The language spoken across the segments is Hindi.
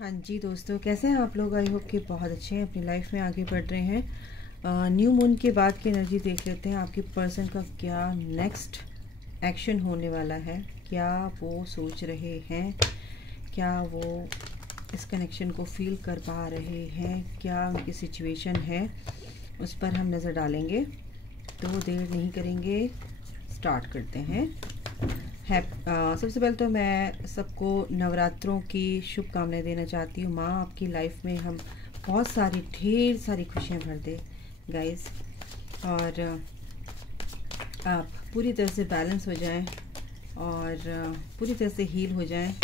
हाँ जी दोस्तों, कैसे हैं आप लोग। आई होप कि बहुत अच्छे हैं, अपनी लाइफ में आगे बढ़ रहे हैं। न्यू मून के बाद की एनर्जी देख लेते हैं। आपकी पर्सन का क्या नेक्स्ट एक्शन होने वाला है, क्या वो सोच रहे हैं, क्या वो इस कनेक्शन को फील कर पा रहे हैं, क्या उनकी सिचुएशन है, उस पर हम नज़र डालेंगे। तो देर नहीं करेंगे, स्टार्ट करते हैं। सबसे पहले तो मैं सबको नवरात्रों की शुभकामनाएं देना चाहती हूँ। माँ आपकी लाइफ में हम बहुत सारी ढेर सारी खुशियाँ भर दे गाइस, और आप पूरी तरह से बैलेंस हो जाएं और पूरी तरह से हील हो जाएं,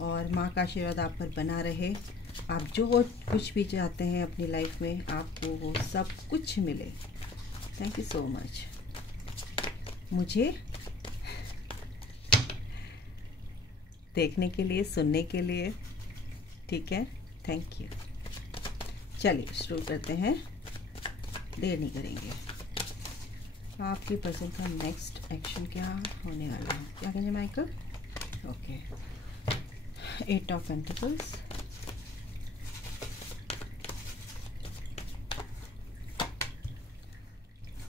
और माँ का आशीर्वाद आप पर बना रहे। आप जो कुछ भी चाहते हैं अपनी लाइफ में, आपको वो सब कुछ मिले। थैंक यू सो मच मुझे देखने के लिए, सुनने के लिए। ठीक है, थैंक यू। चलिए शुरू करते हैं, देर नहीं करेंगे। आपकी पर्सन का नेक्स्ट एक्शन क्या होने वाला है, क्या कहेंगे Michael? Okay, 8 of pentacles,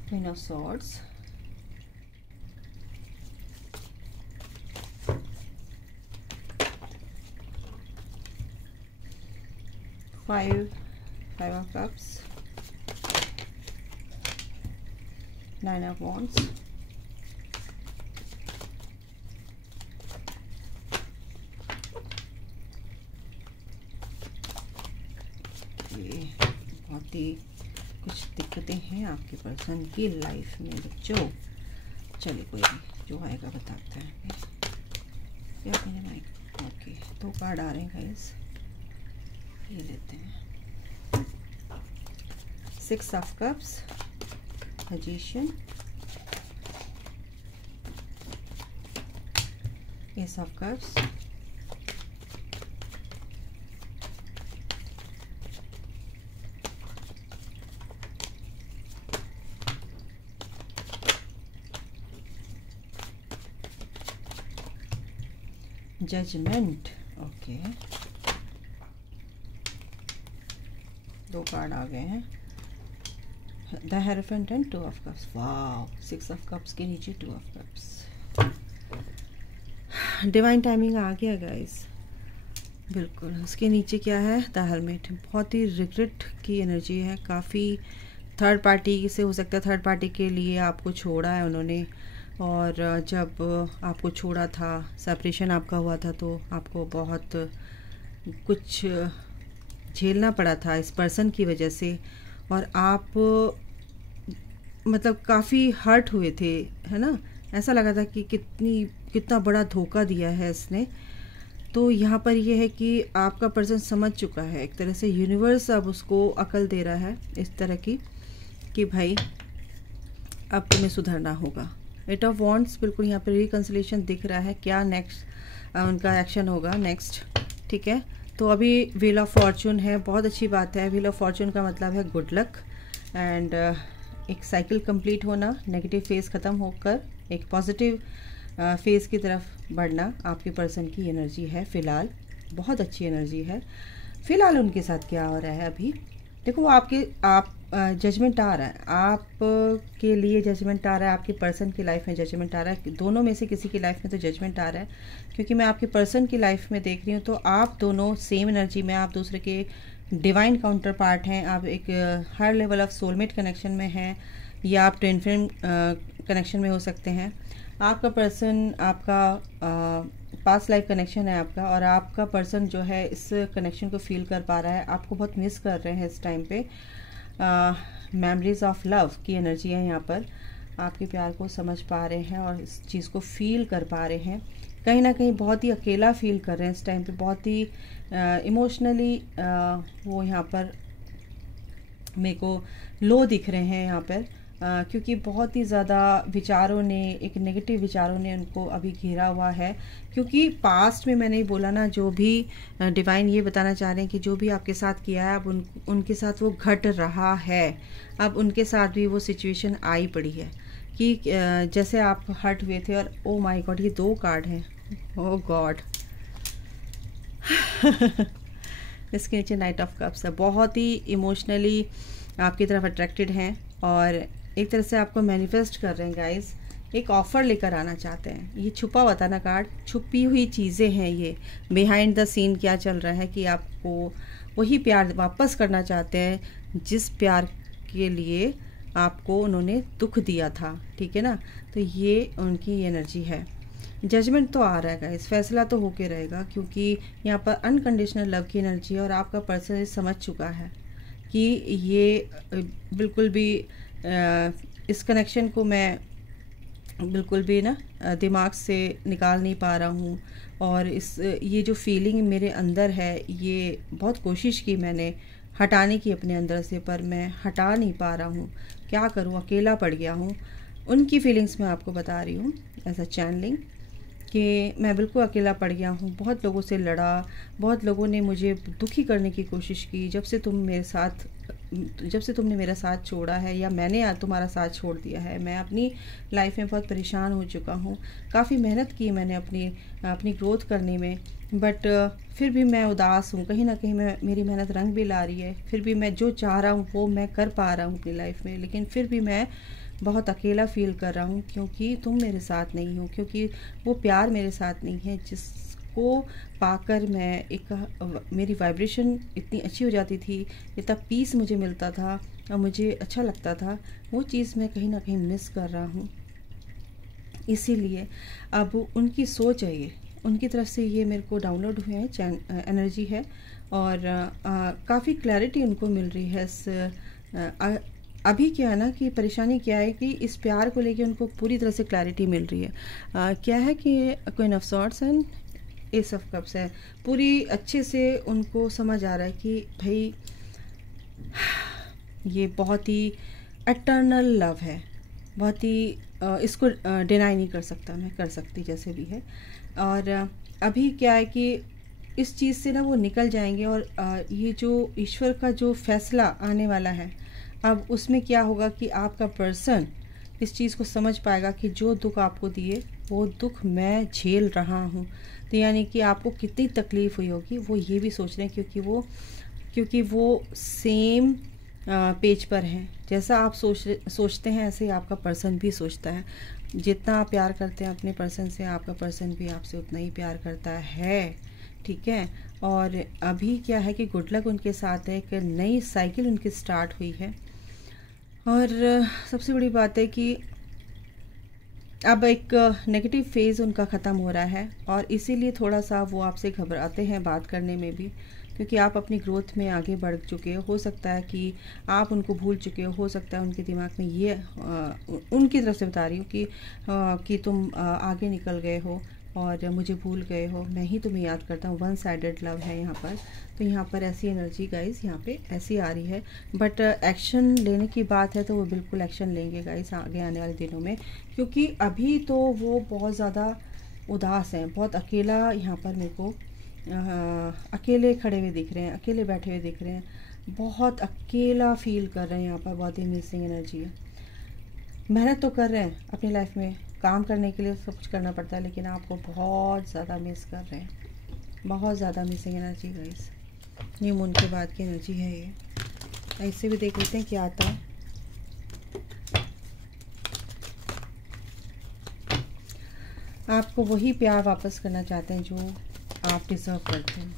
queen of swords, five of cups, 9 of wands, ये बहुत ही कुछ दिक्कतें हैं आपके पर्सन की लाइफ में बच्चों। चलिए कोई नहीं, जो आएगा बताता है। क्या कहें माइक? ओके, 2 कार्ड आ रहे हैं गाइस, ये लेते हैं। 6 of cups, magician, ace of cups, judgement. Okay, 2 card आ गए हैं, the hierophant and 2 of cups. Wow, 6 of cups के नीचे 2 ऑफ कप्स। डिवाइन टाइमिंग आ गया गाइस, बिल्कुल। उसके नीचे क्या है? The helmet. बहुत ही रिग्रेट की एनर्जी है, काफ़ी थर्ड पार्टी से हो सकता है, थर्ड पार्टी के लिए आपको छोड़ा है उन्होंने, और जब आपको छोड़ा था, सेपरेशन आपका हुआ था, तो आपको बहुत कुछ झेलना पड़ा था इस पर्सन की वजह से, और आप मतलब काफ़ी हर्ट हुए थे, है ना। ऐसा लगा था कि कितना बड़ा धोखा दिया है इसने। तो यहाँ पर ये है कि आपका पर्सन समझ चुका है, एक तरह से यूनिवर्स अब उसको अकल दे रहा है इस तरह की कि भाई अब तुम्हें सुधरना होगा। 8 ऑफ वॉन्ड्स, बिल्कुल यहाँ पर रिकंसिलेशन दिख रहा है। क्या नेक्स्ट उनका एक्शन होगा नेक्स्ट? ठीक है, तो अभी व्हील ऑफ फॉर्चून है, बहुत अच्छी बात है। व्हील ऑफ फॉर्चून का मतलब है गुड लक एंड एक साइकिल कंप्लीट होना, नेगेटिव फेज ख़त्म होकर एक पॉजिटिव फेज की तरफ बढ़ना आपके पर्सन की एनर्जी है फ़िलहाल। बहुत अच्छी एनर्जी है फ़िलहाल। उनके साथ क्या हो रहा है अभी, देखो आप जजमेंट आ रहा है, आप के लिए जजमेंट आ रहा है, आपके पर्सन की लाइफ में जजमेंट आ रहा है। दोनों में से किसी की लाइफ में तो जजमेंट आ रहा है, क्योंकि मैं आपके पर्सन की लाइफ में देख रही हूँ। तो आप दोनों सेम एनर्जी में, आप दूसरे के डिवाइन काउंटर पार्ट हैं। आप एक हर लेवल ऑफ सोलमेट कनेक्शन में हैं, या आप ट्विन फ्लेम कनेक्शन में हो सकते हैं। आपका पर्सन, आपका पास्ट लाइफ कनेक्शन है आपका, और आपका पर्सन जो है इस कनेक्शन को फील कर पा रहा है, आपको बहुत मिस कर रहे हैं इस टाइम पे। मेमोरीज ऑफ लव की एनर्जी है यहाँ पर, आपके प्यार को समझ पा रहे हैं और इस चीज़ को फील कर पा रहे हैं। कहीं ना कहीं बहुत ही अकेला फील कर रहे हैं इस टाइम पे, बहुत ही इमोशनली वो यहाँ पर मेरे को लो दिख रहे हैं यहाँ पर, क्योंकि बहुत ही ज़्यादा विचारों ने, एक नेगेटिव विचारों ने उनको अभी घेरा हुआ है। क्योंकि पास्ट में मैंने बोला ना, जो भी डिवाइन ये बताना चाह रहे हैं कि जो भी आपके साथ किया है, अब उनके साथ वो घट रहा है। अब उनके साथ भी वो सिचुएशन आई पड़ी है कि जैसे आप हर्ट हुए थे। और ओ माय गॉड, ये 2 कार्ड हैं, ओ गॉड। इसके नीचे नाइट ऑफ कप्स है। बहुत ही इमोशनली आपकी तरफ अट्रैक्टेड हैं और एक तरह से आपको मैनिफेस्ट कर रहे हैं गाइस, एक ऑफ़र लेकर आना चाहते हैं। ये छुपा हुआ था ना कार्ड, छुपी हुई चीज़ें हैं ये, बिहाइंड द सीन क्या चल रहा है कि आपको वही प्यार वापस करना चाहते हैं जिस प्यार के लिए आपको उन्होंने दुख दिया था, ठीक है ना। तो ये उनकी एनर्जी है। जजमेंट तो आ रहा है गाइस, फैसला तो होके रहेगा, क्योंकि यहाँ पर अनकंडीशनल लव की एनर्जी है और आपका पर्सन समझ चुका है कि ये बिल्कुल भी इस कनेक्शन को मैं बिल्कुल भी ना दिमाग से निकाल नहीं पा रहा हूँ। और ये जो फीलिंग मेरे अंदर है, ये बहुत कोशिश की मैंने हटाने की अपने अंदर से, पर मैं हटा नहीं पा रहा हूँ। क्या करूँ, अकेला पड़ गया हूँ। उनकी फीलिंग्स मैं आपको बता रही हूँ एज अ चैनलिंग, कि मैं बिल्कुल अकेला पड़ गया हूँ। बहुत लोगों से लड़ा, बहुत लोगों ने मुझे दुखी करने की कोशिश की। जब से तुमने मेरा साथ छोड़ा है, या मैंने तुम्हारा साथ छोड़ दिया है, मैं अपनी लाइफ में बहुत परेशान हो चुका हूँ। काफ़ी मेहनत की मैंने अपनी ग्रोथ करने में, बट फिर भी मैं उदास हूँ। कहीं ना कहीं मेरी मेहनत रंग भी ला रही है। फिर भी मैं जो चाह रहा हूँ वो मैं कर पा रहा हूँ अपनी लाइफ में, लेकिन फिर भी मैं बहुत अकेला फ़ील कर रहा हूँ, क्योंकि तुम मेरे साथ नहीं हो, क्योंकि वो प्यार मेरे साथ नहीं है जिसको पाकर मेरी वाइब्रेशन इतनी अच्छी हो जाती थी, इतना पीस मुझे मिलता था और मुझे अच्छा लगता था। वो चीज़ मैं कहीं ना कहीं मिस कर रहा हूँ। इसीलिए अब उनकी सोच है, ये उनकी तरफ से ये मेरे को डाउनलोड हुए हैं, एनर्जी है, और काफ़ी क्लैरिटी उनको मिल रही है। अभी क्या है ना कि परेशानी क्या है कि इस प्यार को लेके उनको पूरी तरह से क्लैरिटी मिल रही है। क्या है कि queen of swords and S of cups है। पूरी अच्छे से उनको समझ आ रहा है कि भाई ये बहुत ही एटर्नल लव है, बहुत ही इसको डिनाई नहीं कर सकता, मैं कर सकती जैसे भी है। और अभी क्या है कि इस चीज़ से ना वो निकल जाएंगे, और ये जो ईश्वर का जो फैसला आने वाला है, अब उसमें क्या होगा कि आपका पर्सन इस चीज़ को समझ पाएगा कि जो दुख आपको दिए वो दुख मैं झेल रहा हूँ। तो यानी कि आपको कितनी तकलीफ़ हुई होगी वो ये भी सोच रहे हैं, क्योंकि वो सेम पेज पर हैं। जैसा आप सोचते हैं ऐसे ही आपका पर्सन भी सोचता है। जितना आप प्यार करते हैं अपने पर्सन से, आपका पर्सन भी आपसे उतना ही प्यार करता है, ठीक है। और अभी क्या है कि गुड लक उनके साथ है, एक नई साइकिल उनकी स्टार्ट हुई है। और सबसे बड़ी बात है कि अब एक नेगेटिव फेज़ उनका ख़त्म हो रहा है, और इसीलिए थोड़ा सा वो आपसे घबराते हैं बात करने में भी, क्योंकि आप अपनी ग्रोथ में आगे बढ़ चुके हो सकता है कि आप उनको भूल चुके हो सकता है उनके दिमाग में ये उनकी तरफ से बता रही हूँ कि तुम आगे निकल गए हो और मुझे भूल गए हो, मैं ही तुम्हें याद करता हूँ। वन साइडेड लव है यहाँ पर। तो यहाँ पर ऐसी एनर्जी गाइस यहाँ पे ऐसी आ रही है, बट एक्शन लेने की बात है तो वो बिल्कुल एक्शन लेंगे गाइस आगे आने वाले दिनों में, क्योंकि अभी तो वो बहुत ज़्यादा उदास हैं, बहुत अकेला यहाँ पर मेरे को अकेले खड़े हुए दिख रहे हैं, अकेले बैठे हुए दिख रहे हैं, बहुत अकेला फील कर रहे हैं। यहाँ पर बहुत ही मिसिंग एनर्जी है। मेहनत तो कर रहे हैं अपनी लाइफ में, काम करने के लिए सब कुछ करना पड़ता है, लेकिन आपको बहुत ज़्यादा मिस कर रहे हैं, बहुत ज़्यादा missing energy guys. New moon के बाद की एनर्जी है ये। ऐसे भी देख लेते हैं क्या आता है। आपको वही प्यार वापस करना चाहते हैं जो आप डिज़र्व करते हैं।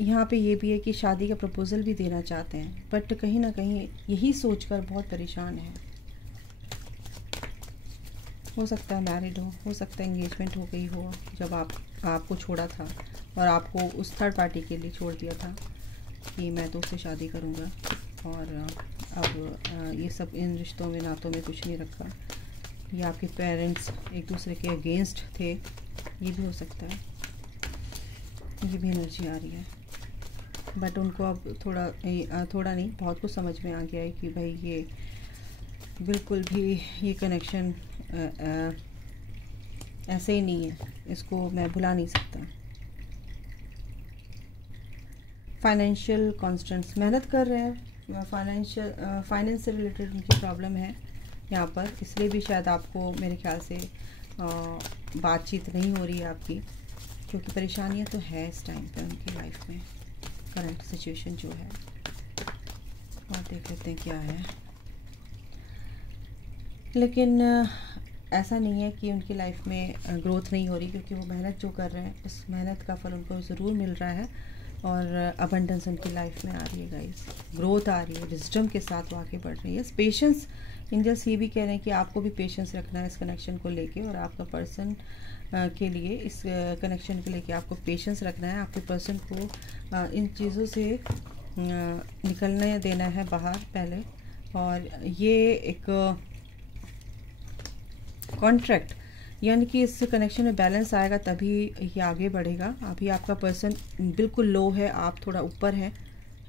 यहाँ पे ये भी है कि शादी का प्रपोज़ल भी देना चाहते हैं, बट कहीं ना कहीं यही सोचकर बहुत परेशान है। हो सकता है मैरिड हो सकता है एंगेजमेंट हो गई हो जब आपको छोड़ा था और आपको उस थर्ड पार्टी के लिए छोड़ दिया था कि मैं तो उससे शादी करूँगा, और अब ये सब इन रिश्तों में नातों में कुछ नहीं रखा। ये आपके पेरेंट्स एक दूसरे के अगेंस्ट थे, ये भी हो सकता है। ये भी एनर्जी आ रही है, बट उनको अब थोड़ा नहीं बहुत कुछ समझ में आ गया है कि भाई ये बिल्कुल भी ये कनेक्शन ऐसे ही नहीं है, इसको मैं भुला नहीं सकता। फाइनेंशियल कॉन्स्टेंट्स, मेहनत कर रहे हैं, फाइनेंस से रिलेटेड उनकी प्रॉब्लम है यहाँ पर, इसलिए भी शायद आपको मेरे ख्याल से बातचीत नहीं हो रही है आपकी। क्योंकि परेशानियां तो है इस टाइम पे उनकी लाइफ में, करंट सिचुएशन जो है। और देख लेते हैं क्या है। लेकिन ऐसा नहीं है कि उनकी लाइफ में ग्रोथ नहीं हो रही, क्योंकि वो मेहनत जो कर रहे हैं उस मेहनत का फल उनको ज़रूर मिल रहा है और अबंडेंस उनकी लाइफ में आ रही है गाइस, ग्रोथ आ रही है, विजडम के साथ वो आगे बढ़ रही है। पेशेंस, एंजल्स ये भी कह रहे हैं कि आपको भी पेशेंस रखना है इस कनेक्शन को लेके, और आपका पर्सन के लिए, इस कनेक्शन के लेके आपको पेशेंस रखना है। आपके पर्सन को इन चीज़ों से निकलने देना है बाहर पहले, और ये एक कॉन्ट्रैक्ट, यानी कि इस कनेक्शन में बैलेंस आएगा तभी ये आगे बढ़ेगा। अभी आपका पर्सन बिल्कुल लो है, आप थोड़ा ऊपर है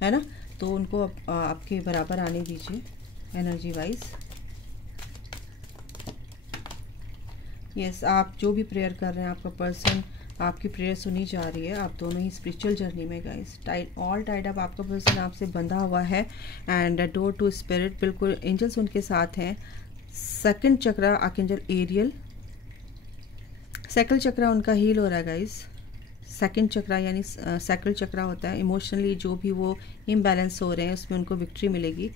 ना, तो उनको आपके बराबर आने दीजिए एनर्जी वाइज। यस, आप जो भी प्रेयर कर रहे हैं, आपका पर्सन, आपकी प्रेयर सुनी जा रही है। आप दोनों ही स्पिरिचुअल जर्नी में गाइस, ऑल टाइड अप, आपका पर्सन आपसे बंधा हुआ है। एंड डोर टू स्पिरिट, बिल्कुल एंजल्स उनके साथ हैं। सेकंड चक्रा आर्कएंजल एरियल, सेकंड चक्रा उनका हील हो रहा है गाइस। सेकंड चक्रा यानी सैक्रल चक्रा होता है, इमोशनली जो भी वो इम्बैलेंस हो रहे हैं उसमें उनको विक्ट्री मिलेगी।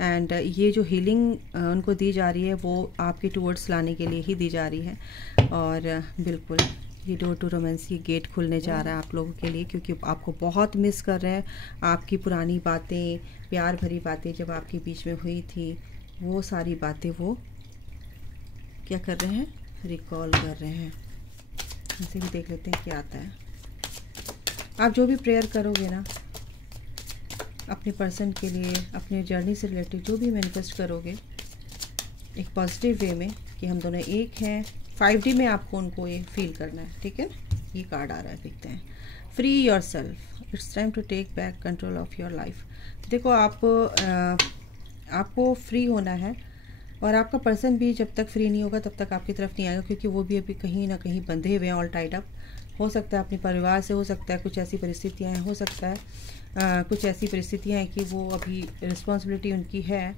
एंड ये जो हीलिंग उनको दी जा रही है वो आपके टूवर्ड्स लाने के लिए ही दी जा रही है। और बिल्कुल ये डोर टू रोमांस, ये गेट खुलने जा रहा है आप लोगों के लिए, क्योंकि आपको बहुत मिस कर रहे हैं। आपकी पुरानी बातें, प्यार भरी बातें जब आपके बीच में हुई थी, वो सारी बातें वो क्या कर रहे हैं, रिकॉल कर रहे हैं। इसे भी देख लेते हैं क्या आता है। आप जो भी प्रेयर करोगे ना अपने पर्सन के लिए, अपने जर्नी से रिलेटेड जो भी मैनिफेस्ट करोगे एक पॉजिटिव वे में कि हम दोनों एक हैं, 5D में आपको उनको ये फील करना है, ठीक है। ये कार्ड आ रहा है, देखते हैं। Free yourself, it's time to take back control of your life. देखो आपको फ्री होना है, और आपका पर्सन भी जब तक फ्री नहीं होगा तब तक आपकी तरफ नहीं आएगा, क्योंकि वो भी अभी कहीं ना कहीं बंधे हुए हैं, ऑल टाइड अप। हो सकता है अपने परिवार से, हो सकता है कुछ ऐसी परिस्थितियां हैं, हो सकता है कुछ ऐसी परिस्थितियां हैं कि वो अभी रिस्पॉन्सिबिलिटी उनकी है।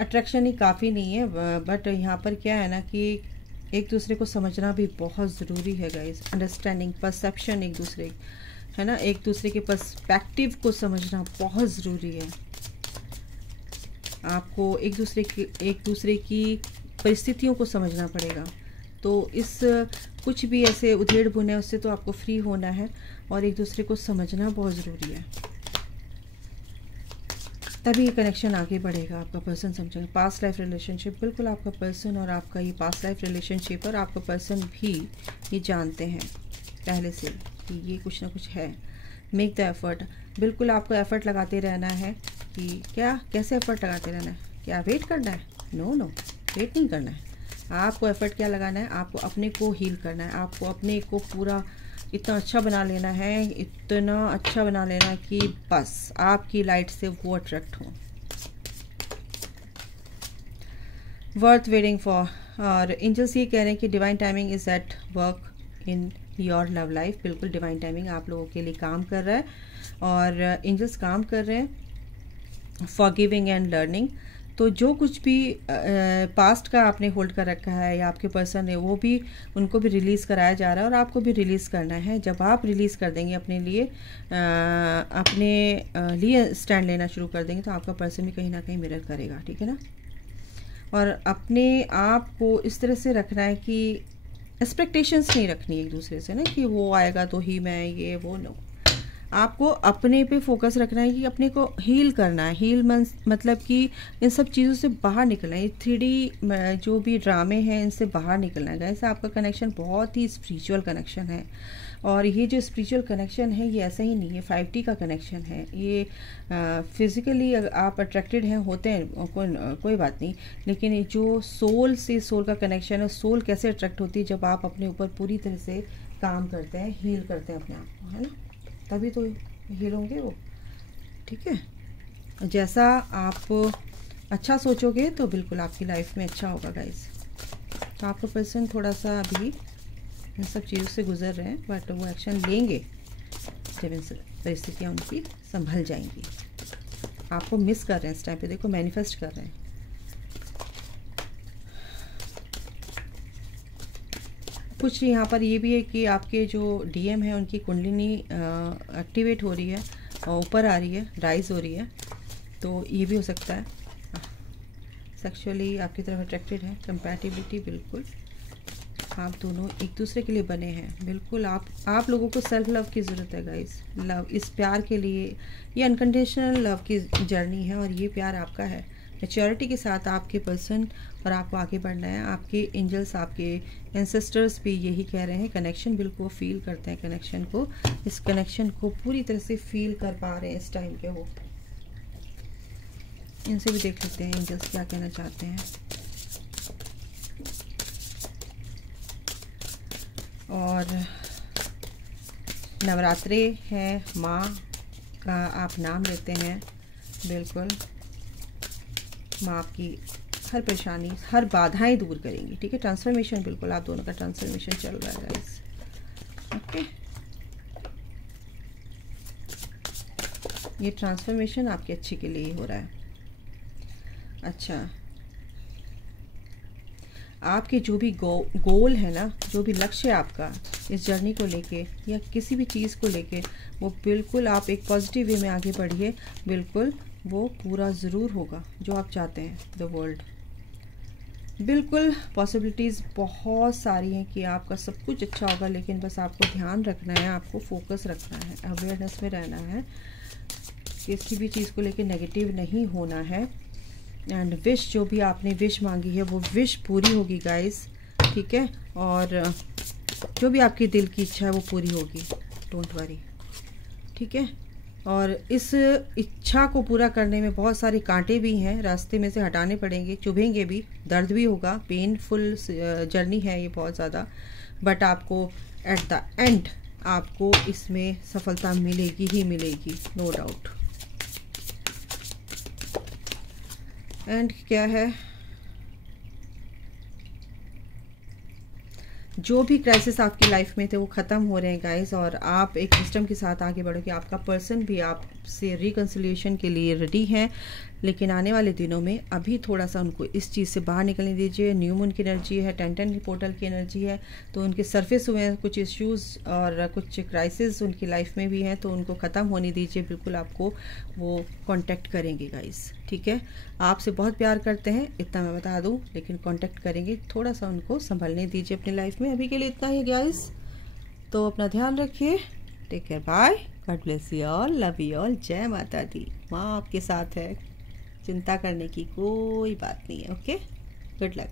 अट्रैक्शन ही काफ़ी नहीं है, बट यहाँ पर क्या है ना कि एक दूसरे को समझना भी बहुत ज़रूरी है गाइस। अंडरस्टैंडिंग, परसेप्शन, एक दूसरे है ना, एक दूसरे के पर्सपेक्टिव को समझना बहुत ज़रूरी है। आपको एक दूसरे की परिस्थितियों को समझना पड़ेगा। तो इस कुछ भी ऐसे उधेड़ बुन है उससे तो आपको फ्री होना है, और एक दूसरे को समझना बहुत ज़रूरी है, तभी ये कनेक्शन आगे बढ़ेगा। आपका पर्सन समझेगा। पास्ट लाइफ रिलेशनशिप, बिल्कुल आपका पर्सन और आपका ये पास्ट लाइफ रिलेशनशिप, और आपका पर्सन भी ये जानते हैं पहले से कि ये कुछ ना कुछ है। मेक द एफर्ट, बिल्कुल आपको एफर्ट लगाते रहना है। कि क्या, कैसे एफर्ट लगाते रहना है? क्या वेट करना है? नो, वेट नहीं करना है। आपको एफर्ट क्या लगाना है? आपको अपने को हील करना है। आपको अपने को पूरा इतना अच्छा बना लेना है, इतना अच्छा बना लेना कि बस आपकी लाइट से वो अट्रैक्ट हो। वर्थ वेटिंग फॉर, और एंजल्स ये कह रहे हैं कि divine timing is at work in your love life. बिल्कुल डिवाइन टाइमिंग आप लोगों के लिए काम कर रहा है, और एंजल्स काम कर रहे हैं फॉरगिविंग एंड लर्निंग। तो जो कुछ भी पास्ट का आपने होल्ड कर रखा है या आपके पर्सन है, वो भी उनको भी रिलीज़ कराया जा रहा है, और आपको भी रिलीज़ करना है। जब आप रिलीज़ कर देंगे अपने लिए स्टैंड लेना शुरू कर देंगे, तो आपका पर्सन भी कहीं ना कहीं मिरर करेगा, ठीक है ना। और अपने आप को इस तरह से रखना है कि एक्सपेक्टेशंस नहीं रखनी एक दूसरे से ना, कि वो आएगा तो ही मैं ये वो, नो। आपको अपने पे फोकस रखना है कि अपने को हील करना है। हील मतलब कि इन सब चीज़ों से बाहर निकलना है। 3D जो भी ड्रामे हैं इनसे बाहर निकलना है। गाइस आपका कनेक्शन बहुत ही स्पिरिचुअल कनेक्शन है, और ये जो स्पिरिचुअल कनेक्शन है ये ऐसा ही नहीं है, 5D का कनेक्शन है। ये फिज़िकली आप अट्रैक्टेड हैं, होते हैं, कोई बात नहीं, लेकिन ये जो सोल से सोल का कनेक्शन है, सोल कैसे अट्रैक्ट होती है? जब आप अपने ऊपर पूरी तरह से काम करते हैं, हील करते हैं अपने आप को, है ना, तभी तो हील होंगे वो, ठीक है। जैसा आप अच्छा सोचोगे तो बिल्कुल आपकी लाइफ में अच्छा होगा गाइस। तो आपका पर्सन थोड़ा सा अभी इन सब चीज़ों से गुजर रहे हैं, बट वो एक्शन लेंगे जब इन परिस्थितियाँ उनकी संभल जाएंगी। आपको मिस कर रहे हैं इस टाइम पे, देखो मैनिफेस्ट कर रहे हैं। कुछ यहाँ पर ये भी है कि आपके जो डीएम है उनकी कुंडलिनी एक्टिवेट हो रही है और ऊपर आ रही है, राइज हो रही है, तो ये भी हो सकता है। सेक्सुअली आपकी तरफ अट्रैक्टेड है, कंपैटिबिलिटी बिल्कुल, आप दोनों एक दूसरे के लिए बने हैं। बिल्कुल आप लोगों को सेल्फ लव की ज़रूरत है गाइस। लव, इस प्यार के लिए, ये अनकंडीशनल लव की जर्नी है और ये प्यार आपका है। मैच्योरिटी के साथ आपके पर्सन और आपको आगे बढ़ना है। आपके एंजल्स, आपके एंसेस्टर्स भी यही कह रहे हैं। कनेक्शन बिल्कुल फील करते हैं, कनेक्शन को, इस कनेक्शन को पूरी तरह से फील कर पा रहे हैं इस टाइम पे वो। इनसे भी देख लेते हैं एंजल्स क्या कहना चाहते हैं। और नवरात्रे है, माँ का आप नाम लेते हैं, बिल्कुल माँ आपकी हर परेशानी, हर बाधाएं दूर करेंगी। ठीक है, ट्रांसफॉर्मेशन, बिल्कुल आप दोनों का ट्रांसफॉर्मेशन चल रहा है गाइस। ओके, ये ट्रांसफॉर्मेशन आपके अच्छे के लिए ही हो रहा है। अच्छा, आपके जो भी गोल है ना, जो भी लक्ष्य है आपका इस जर्नी को लेके या किसी भी चीज़ को लेके, वो बिल्कुल आप एक पॉजिटिव वे में आगे बढ़िए, बिल्कुल वो पूरा ज़रूर होगा जो आप चाहते हैं। द वर्ल्ड, बिल्कुल पॉसिबिलिटीज़ बहुत सारी हैं कि आपका सब कुछ अच्छा होगा, लेकिन बस आपको ध्यान रखना है, आपको फोकस रखना है, अवेयरनेस में रहना है, किसी भी चीज़ को लेके नेगेटिव नहीं होना है। एंड विश, जो भी आपने विश मांगी है वो विश पूरी होगी गाइस। ठीक है, और जो भी आपके दिल की इच्छा है वो पूरी होगी, डोंट वरी। ठीक है, और इस इच्छा को पूरा करने में बहुत सारे कांटे भी हैं, रास्ते में से हटाने पड़ेंगे, चुभेंगे भी, दर्द भी होगा, पेनफुल जर्नी है ये बहुत ज़्यादा, बट आपको एट द एंड आपको इसमें सफलता मिलेगी ही मिलेगी, नो डाउट। एंड क्या है, जो भी क्राइसिस आपकी लाइफ में थे वो ख़त्म हो रहे हैं गाइस, और आप एक सिस्टम के साथ आगे बढ़ोगे। आपका पर्सन भी आपसे रिकन्सिलिएशन के लिए रेडी है, लेकिन आने वाले दिनों में अभी थोड़ा सा उनको इस चीज़ से बाहर निकलने दीजिए। न्यू मून की एनर्जी है, 10 पोर्टल की एनर्जी है, तो उनके सरफेस हुए हैं कुछ इश्यूज़ और कुछ क्राइसिस उनकी लाइफ में भी हैं, तो उनको ख़त्म होने दीजिए। बिल्कुल आपको वो कांटेक्ट करेंगे गाइस। ठीक है, आपसे बहुत प्यार करते हैं, इतना मैं बता दूं, लेकिन कांटेक्ट करेंगे, थोड़ा सा उनको संभलने दीजिए अपनी लाइफ में। अभी के लिए इतना ही गाइस, तो अपना ध्यान रखिए, take care, bye, God bless you all, love you all, जय माता दी। माँ आपके साथ है, चिंता करने की कोई बात नहीं है। Okay, good luck.